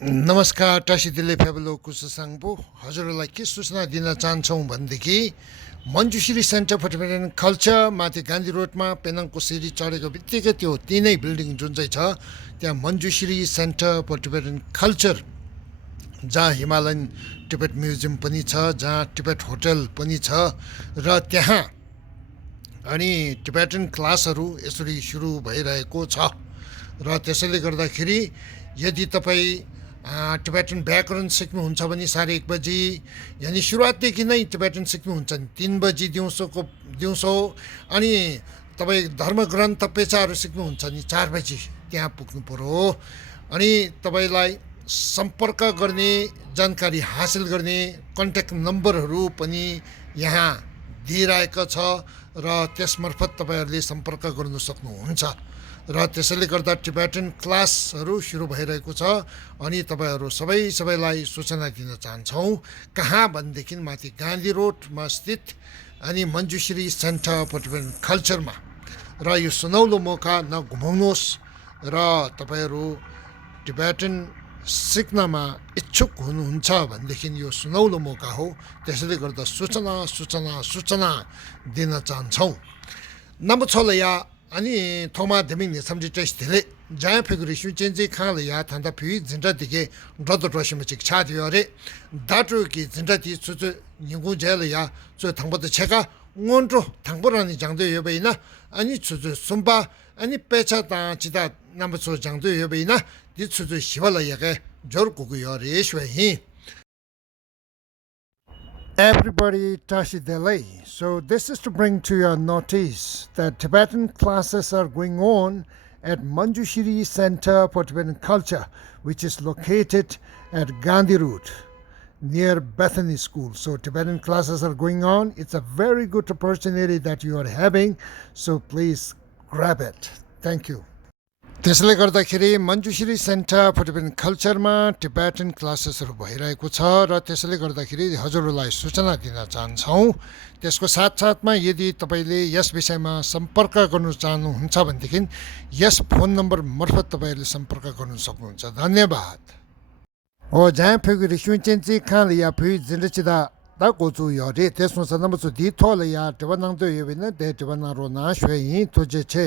नमस्कार टासी दिले फेबलो कुससाङबो हजुरलाई के सूचना दिन चाहन्छौँ भनेदेखि Manjushri centre for Tibetan culture माथि गान्धी रोडमा पेनाङको सिडी चढेको बित्तिकै त्यो तिनै बिल्डिङ जुन चाहिँ छ त्यहाँ Manjushri centre for Tibetan culture जहाँ हिमालयन टिबेट म्युजियम पनि छ, जहाँ टिबेट होटल पनि छ र त्यहाँ अनि टिबेटन क्लासहरू यसरी सुरु भइरहेको छ र त्यसैले गर्दाखेरि यदि तपाईँ टिबेटन व्याकरण सिक्नुहुन्छ भने 1:30 बजी यानि सुरुवातदेखि नै टिबेटन सिक्नुहुन्छ नि 3 बजी दिउँसो अनि तपाईँ धर्मग्रन्थ पेचाहरू सिक्नुहुन्छ नि 4 बजी त्यहाँ पुग्नु पर्यो अनि तपाईँलाई सम्पर्क गर्ने जानकारी हासिल गर्ने कन्ट्याक्ट नम्बरहरू पनि यहाँ दिइरहेको छ र त्यसमार्फत तपाईँहरूले सम्पर्क गर्न सक्नुहुन्छ र त्यसैले गर्दा टिबेटन क्लासहरू सुरु भइरहेको छ अनि तपाईँहरू सबैलाई सूचना दिन चाहन्छौँ कहाँ भनेदेखि माथि गान्धी रोडमा स्थित अनि मञ्जुश्री सेन्टर फर टिबेटन कल्चरमा र यो सुनौलो मौका नगुमाउनुहोस् र तपाईँहरू टिबेटन सिक्नमा इच्छुक हुनुहुन्छ भनेदेखि यो सुनौलो मौका हो त्यसैले गर्दा सूचना दिन चाहन्छौँ नम्बर 6 या अनि थोमा देमिङ समझि टेस्ट धिले जाय फिगुरेसन चेन्ज खाल या थान्दा फि जिन्दा दिगे रद रसिम चिक छादियो रे दाटु कि जिन्दा ति सुजु निगु जेल या जो थांबो छेका नोन्ट्रो थांबोरानी 장도 여베이나 아니 수주 숨바 아니 पेचा चिता number 6 장도 여베이나 디 수주 시발라야게 저르고고요 레쉐히 Everybody Tashi Delay. So this is to bring to your notice that Tibetan classes are going on at Manjushree Center for Tibetan Culture, which is located at Gandhi Road near Bethany School. So Tibetan classes are going on. It's a very good opportunity that you are having. So please grab it. Thank you. त्यसले गर्दाखेरि Manjushree centre for Tibetan कल्चरमा Tibetan क्लासेसहरू भइरहेको छ र त्यसैले गर्दाखेरि हजुरहरूलाई सूचना दिन चाहन्छौँ त्यसको साथसाथमा यदि तपाईँले यस विषयमा सम्पर्क गर्न चाहनुहुन्छ भनेदेखि यस फोन नम्बर मार्फत तपाईँहरूले सम्पर्क गर्न सक्नुहुन्छ धन्यवाद हो जहाँ फेरि रिक्वेन्चेन्ची खाल या फेरि जिन्डचिदा दा गोजु यरे त्यसमा नम्बर 2 थोल या टिबेटन दो यबिन दे टिबेटन रोना श्वेही तुजे छे